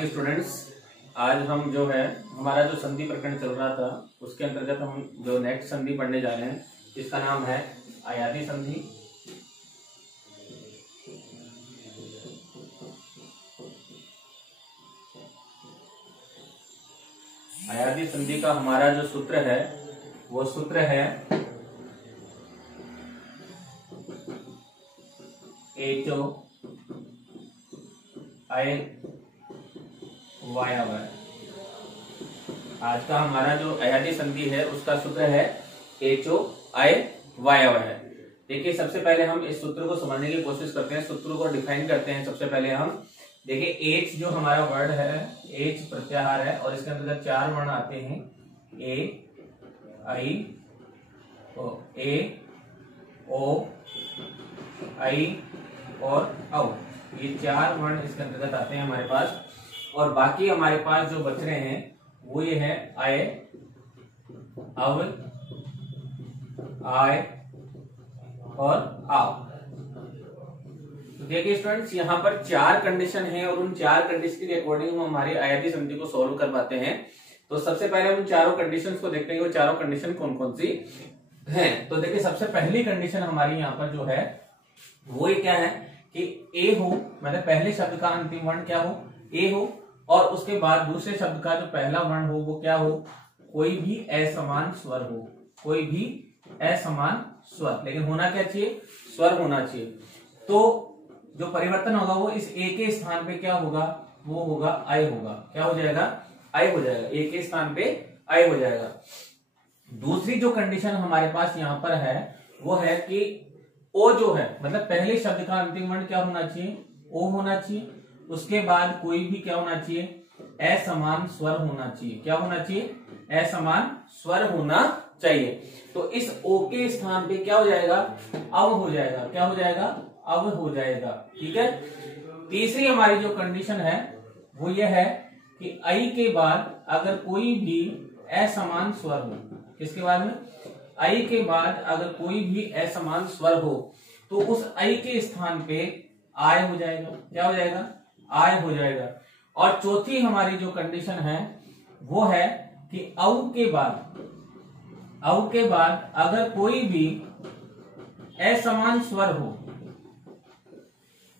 Morning students. आज हम जो है हमारा जो संधि प्रकरण चल रहा था उसके अंतर्गत हम जो नेक्स्ट संधि पढ़ने जा रहे हैं इसका नाम है अयादी संधि। अयादी संधि का हमारा जो सूत्र है वो सूत्र है HO I वायावर। आज का हमारा जो अयादी संधि है उसका सूत्र है HO I वायावर है। देखिए सबसे पहले हम इस सूत्र को समझने की कोशिश करते हैं, सूत्र को डिफाइन करते हैं। सबसे पहले हम देखिए H जो हमारा वर्ड है H प्रत्याहार है और इसके अंतर्गत चार वर्ण आते हैं A I O I और औ। ये चार वर्ण इसके अंतर्गत आते हैं हमारे पास, और बाकी हमारे पास जो बच रहे हैं वो ये है आय, अव, आय और आव। तो देखिए स्टूडेंट्स यहाँ पर चार कंडीशन है और उन चार कंडीशन के अकॉर्डिंग हम हमारी अयादी संधि को सॉल्व कर पाते हैं। तो सबसे पहले हम चारों कंडीशंस को देखते हैं, वो चारों कंडीशन कौन कौन सी हैं। तो देखिए सबसे पहली कंडीशन हमारी यहाँ पर जो है वो ये क्या है कि ए हो, मतलब पहले शब्द का अंतिम वर्ण क्या हो, ए हो, और उसके बाद दूसरे शब्द का जो पहला वर्ण हो वो क्या हो, कोई भी असमान स्वर हो, कोई भी असमान स्वर, लेकिन होना क्या चाहिए, स्वर होना चाहिए। तो जो परिवर्तन होगा वो इस ए के स्थान पे क्या होगा, वो होगा आई होगा। क्या हो जाएगा, आई हो जाएगा, ए के स्थान पे आई हो जाएगा। दूसरी जो कंडीशन हमारे पास यहाँ पर है वो है कि ओ जो है, मतलब पहले शब्द का अंतिम वर्ण क्या होना चाहिए, ओ होना चाहिए। उसके बाद कोई भी क्या होना चाहिए, असमान स्वर होना चाहिए। क्या होना चाहिए, असमान स्वर होना चाहिए। तो इस ओ के स्थान पे क्या हो जाएगा, अव हो जाएगा। क्या हो जाएगा, अव हो जाएगा। ठीक है। तीसरी हमारी जो कंडीशन है वो ये है कि आई के बाद अगर कोई भी असमान स्वर हो, किसके बाद में, आई के बाद अगर कोई भी असमान स्वर हो तो उस आई के स्थान पे आय हो जाएगा। क्या हो जाएगा, आय हो जाएगा। और चौथी हमारी जो कंडीशन है वो है कि औ के बाद अगर कोई भी असमान स्वर हो,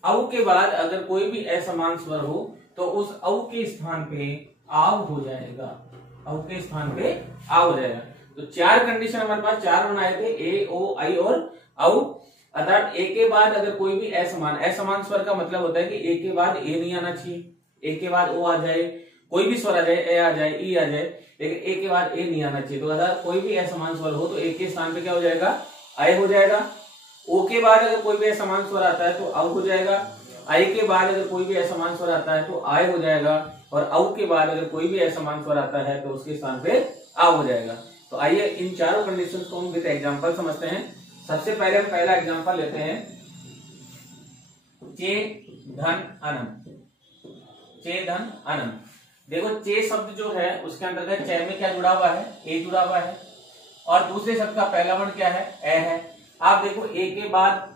औ के बाद अगर कोई भी असमान स्वर हो तो उस औ के स्थान पे आव हो जाएगा। औ के स्थान पे आव हो जाएगा। तो चार कंडीशन हमारे पास, चार वर्ण आए थे, ए ओ आई और औ। अर्थात ए के बाद अगर कोई भी असमान स्वर का मतलब होता है कि ए के बाद ए नहीं आना चाहिए, ए के बाद ओ आ जाए, कोई भी स्वर आ जाए, ए आ जाए, ई आ जाए, लेकिन ए के बाद ए नहीं आना चाहिए। तो अगर कोई भी असमान स्वर हो तो ए के स्थान पे क्या हो जाएगा, आई हो जाएगा। ओ के बाद अगर कोई भी असमान स्वर आता है तो औ हो जाएगा। आई के बाद अगर कोई भी असमान स्वर आता है तो आय हो जाएगा, और औ के बाद अगर कोई भी असमान स्वर आता है तो उसके स्थान पे आव हो जाएगा। तो आइए इन चारों कंडीशंस को हम विद एग्जांपल समझते हैं। सबसे पहले हम पहला एग्जांपल लेते हैं, चे धन अनम। चे धन अनम। देखो चे शब्द जो है उसके अंतर्गत चे में क्या जुड़ा हुआ है, ए जुड़ा हुआ है, और दूसरे शब्द का पहला वर्ण क्या है, ए है। आप देखो ए के बाद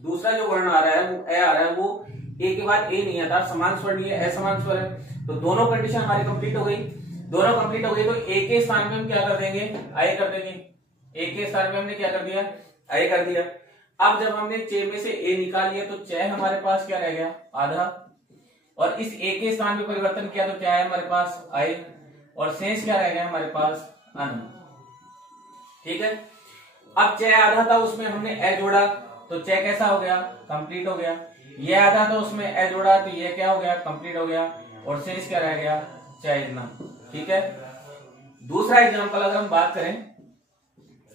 दूसरा जो वर्ण आ रहा है वो ए आ रहा है, वो ए के बाद ए नहीं आता, समान स्वर नहीं है, असमान स्वर है। तो दोनों कंडीशन हमारी कंप्लीट हो गई। दोनों कंप्लीट हो गई तो ए के स्थान में हम क्या कर देंगे, आई कर देंगे। ए के स्थान में हमने क्या कर दिया, आई कर दिया। अब जब हमने चे में से ए निकाल लिया तो चे हमारे पास क्या रह गया, आधा, और इस ए के स्थान में परिवर्तन किया तो क्या है हमारे पास, आई, और शेष क्या रह गया हमारे पास, अन। ठीक है। अब चे आधा था उसमें हमने ए जोड़ा तो चे कैसा हो गया, कंप्लीट हो गया। ये आधा था उसमें ए जोड़ा तो ये क्या हो गया, कंप्लीट हो गया, और शेष क्या रह गया, चे इतना। ठीक है। दूसरा एग्जांपल अगर हम बात करें,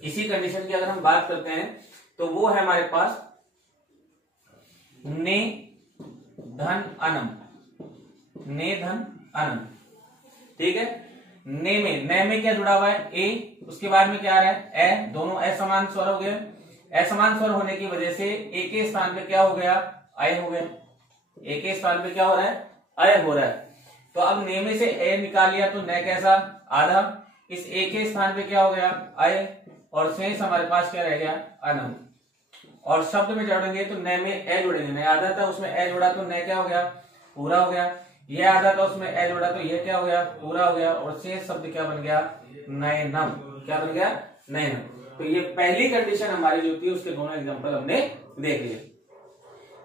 इसी कंडीशन की अगर हम बात करते हैं तो वो है हमारे पास ने धन अनम। ने धन अनम। ठीक है। ने में क्या जुड़ा हुआ है, ए, उसके बाद में क्या आ रहा है, ए, दोनों असमान स्वर हो गए। असमान स्वर होने की वजह से ए के स्थान पे क्या हो गया, आय हो गया। ए के स्थान पे क्या हो रहा है, आय हो रहा है। तो अब ने में से ए निकाल लिया तो ने कैसा, आधा, इस ए के स्थान पे क्या हो गया, आय, और शेष हमारे पास क्या रह गया, अनंत। और शब्द में जोड़ेंगे तो नए में ए जोड़ेंगे, नया आधा था उसमें ए जोड़ा तो नए क्या हो गया, पूरा हो गया। ये आधा था उसमें ए जोड़ा तो ये क्या हो गया, पूरा हो गया, और शेष शब्द क्या बन गया, नयनम। क्या बन गया, नयनम। तो ये पहली कंडीशन हमारी जो थी उसके दोनों एग्जांपल हमने देख लिए।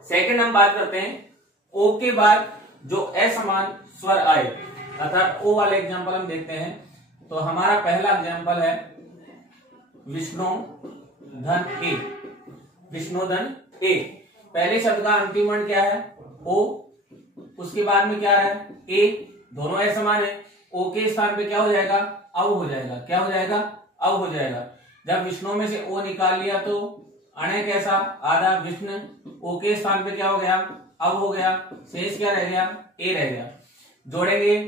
सेकंड हम बात करते हैं ओ के बाद जो असमान स्वर आए, अर्थात ओ वाले एग्जांपल हम देखते हैं। तो हमारा पहला एग्जांपल है विष्णु धन ए। विष्णु धन ए, पहले शब्द का अंतिम वर्ण क्या है, ओ, उसके बाद में क्या है, ए, दोनों असमान है। ओ के स्थान पे क्या हो जाएगा, अव हो जाएगा। क्या हो जाएगा, अव हो जाएगा। जब विष्णु में से ओ निकाल लिया तो अणे कैसा, आधा विष्णु, ओ के स्थान पे क्या हो गया, अव हो गया, शेष क्या रह गया, ए रह गया। जोड़ेंगे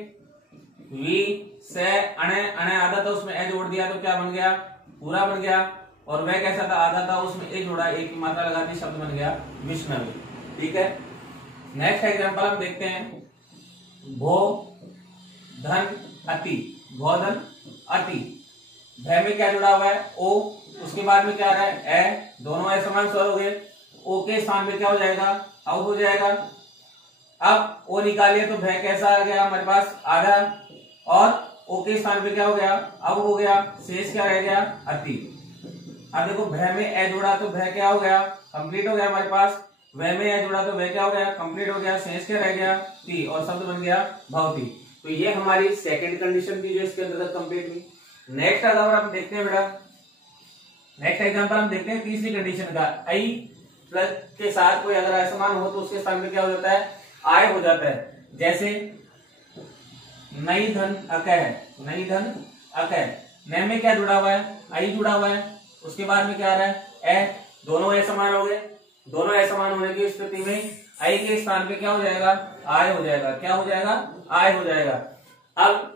वी से अणे, अणे आधा था उसमें ए जोड़ दिया तो क्या बन गया, पूरा बन गया। और वह कैसा था, आधा था उसमें ए जोड़ा, एक की मात्रा लगा दी, शब्द बन गया विष्णु। ठीक है। नेक्स्ट एग्जांपल हम देखते हैं भो धन अति। भो धन अति, भय में क्या जुड़ा हुआ है, ओ, उसके बाद में क्या आ रहा है, ए, दोनों असमान स्वर हो गए। ओ के स्थान पे क्या हो जाएगा, अव हो जाएगा। अब ओ निकालिए तो भय कैसा आ गया हमारे पास, आधा, और ओ के स्थान पे क्या हो गया, अव हो गया, शेष क्या रह गया, अति। अब देखो भय में ए जोड़ा तो भय क्या हो गया, कंप्लीट हो गया हमारे पास। वह में ए जोड़ा तो वह क्या हो गया, कंप्लीट हो गया, शेष क्या रह गया, ती, और शब्द बन गया भवती। तो ये हमारी सेकंड कंडीशन थी जो इसके अंतर्गत कंप्लीट हुई। नेक्स्ट अगर हम देखते हैं बेटा, नेक्स्ट एग्जांपल हम देखते हैं तीसरी कंडीशन का। आई प्लस के साथ कोई अगर असमान हो तो उसके स्थान पे क्या हो जाता है, आय हो जाता है। जैसे नई धन अकह, नई धन अकह, न में क्या जुड़ा हुआ है, आई जुड़ा हुआ है, उसके बाद में क्या आ रहा है, ए, दोनों असमान हो गए। दोनों असमान होने की स्थिति में आई के स्थान पे क्या हो जाएगा, आय हो जाएगा। क्या हो जाएगा, आय हो जाएगा। अब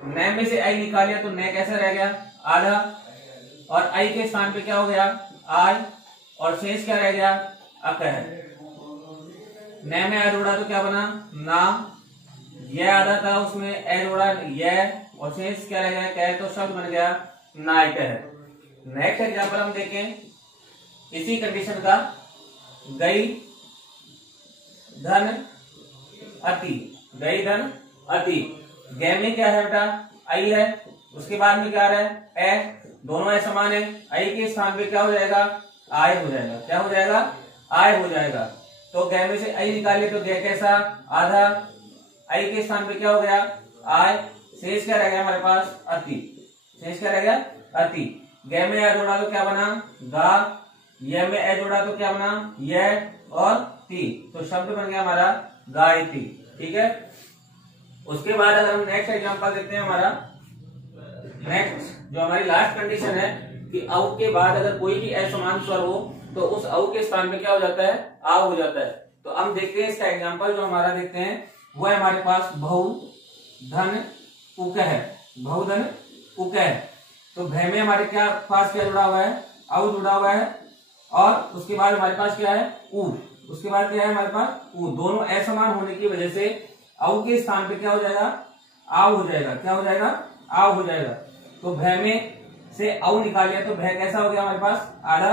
न में से आई निकालिया तो न कैसा रह गया, आधा, और आई के स्थान पे क्या हो गया, आय, और शेष क्या रह गया, अकह। न में आ जोड़ा तो क्या बना, ना, यह आधा था उसमें ए जोड़ा, यह, और शेष क्या रह गया, कह, तो शब्द बन गया नायक है। नेक्स्ट एग्जांपल हम देखें इसी कंडीशन का, गई धन अति। गई धन अति, गे में क्या है बेटा, आई है, उसके बाद में क्या आ रहा है, ए, दोनों असमान है। आई के स्थान पे क्या हो जाएगा, आय हो जाएगा। क्या हो जाएगा, आय हो जाएगा। तो गे में से आई निकालिए तो गे कैसा, आधा, आई के स्थान पे क्या हो गया, आय, शेष क्या रह गया हमारे पास, अति। शेष क्या रह गया, अति। गे में ए जोड़ा तो क्या बना, गा, यह में ए जोड़ा तो क्या बना, यह, और ती, तो शब्द बन गया हमारा गायती। ठीक है। उसके बाद अगर हम नेक्स्ट एग्जांपल देखते हैं, हमारा नेक्स्ट जो हमारी लास्ट कंडीशन है कि अव के बाद अगर कोई भी असमान स्वर हो तो उस अव के स्थान पे क्या हो जाता है, आव हो जाता है। तो हम देखते हैं इसका एग्जांपल जो हमारा देखते हैं वो है हमारे पास बहु धन उकह। बहु धन उकह, तो भय में हमारे क्या पास क्या जुड़ा हुआ है, अव जुड़ा हुआ है, और उसके बाद हमारे पास क्या है, ऊ, उसके बाद क्या है हमारे पास, ऊ। दोनों असमान होने की वजह से अव के स्थान पे क्या हो जाएगा, आव हो जाएगा। क्या हो जाएगा, आव हो जाएगा। तो भय में से अव निकालिए तो भय कैसा हो गया हमारे पास, आधा,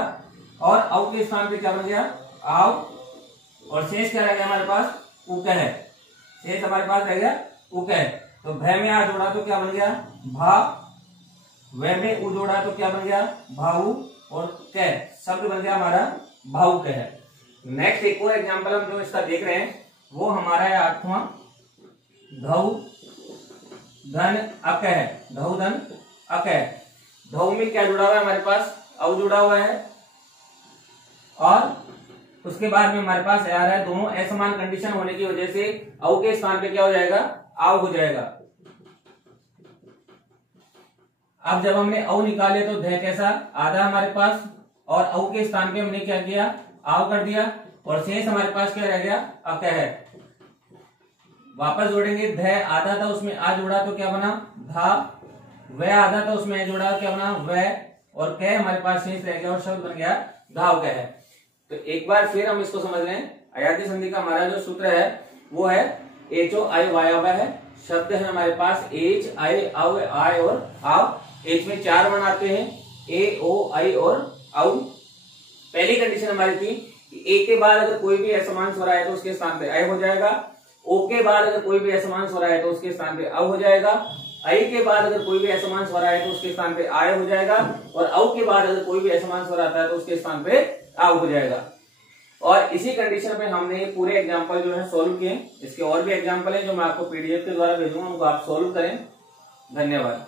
और अव के स्थान पे क्या बन गया, आव, और शेष क्या रह गया हमारे पास, उकह। शेष हमारे पास रह गया उकह। तो भय में आ जोड़ा तो क्या बन गया, भा, वह में उ जोड़ा तो क्या बन गया, भाऊ, और कह, शब्द बन गया हमारा भाऊ कह। नेक्स्ट एक और एग्जांपल हम जो इसका देख रहे हैं वो हमारा है 8वां, धौ धन अकह। धौ धन अकह, धौ में क्या जुड़ा हुआ है हमारे पास, अव जुड़ा हुआ है, और उसके बाद में हमारे पास आ रहा है दोनों असमान कंडीशन होने की वजह से अव के स्थान पे क्या हो जाएगा, आव हो जाएगा। अब जब हमने अव निकाले तो ध कैसा, आधा हमारे पास, और अव के स्थान पे हमने क्या किया, आव कर दिया, और शेष हमारे पास क्या रह गया, अकह है। वापस जोड़ेंगे, ध आधा था उसमें आ जोड़ा तो क्या बना, धा, वह आधा था उसमें जोड़ा क्या बना, वह, और कह हमारे पास शेष रह गया और शब्द बन गया धाव कह। तो एक बार फिर हम इसको समझ लें। अयाची संधि का हमारा जो सूत्र है वो है एच ओ आई वाय अव है। शब्द है हमारे पास एच आई अव आय और आव। एच में 4 वर्ण आते हैं, ए ओ आई और औ। पहली कंडीशन हमारी थी कि ए के बाद अगर कोई भी असमान स्वर आए तो उसके स्थान पे आय हो जाएगा। ओ के बाद अगर कोई भी असमांश हो रहा है तो उसके स्थान पे अ हो जाएगा, आई के बाद अगर कोई भी असमांश हो रहा है तो उसके स्थान पे आय हो जाएगा, और औ के बाद अगर कोई भी असमांश हो रहा है तो उसके स्थान पे आव हो जाएगा। और इसी कंडीशन में हमने पूरे एग्जांपल जो है सोल्व किए। इसके और भी एग्जांपल हैं जो मैं आपको पीडीएफ के द्वारा भेजूंगा, उनको आप सोल्व करें। धन्यवाद।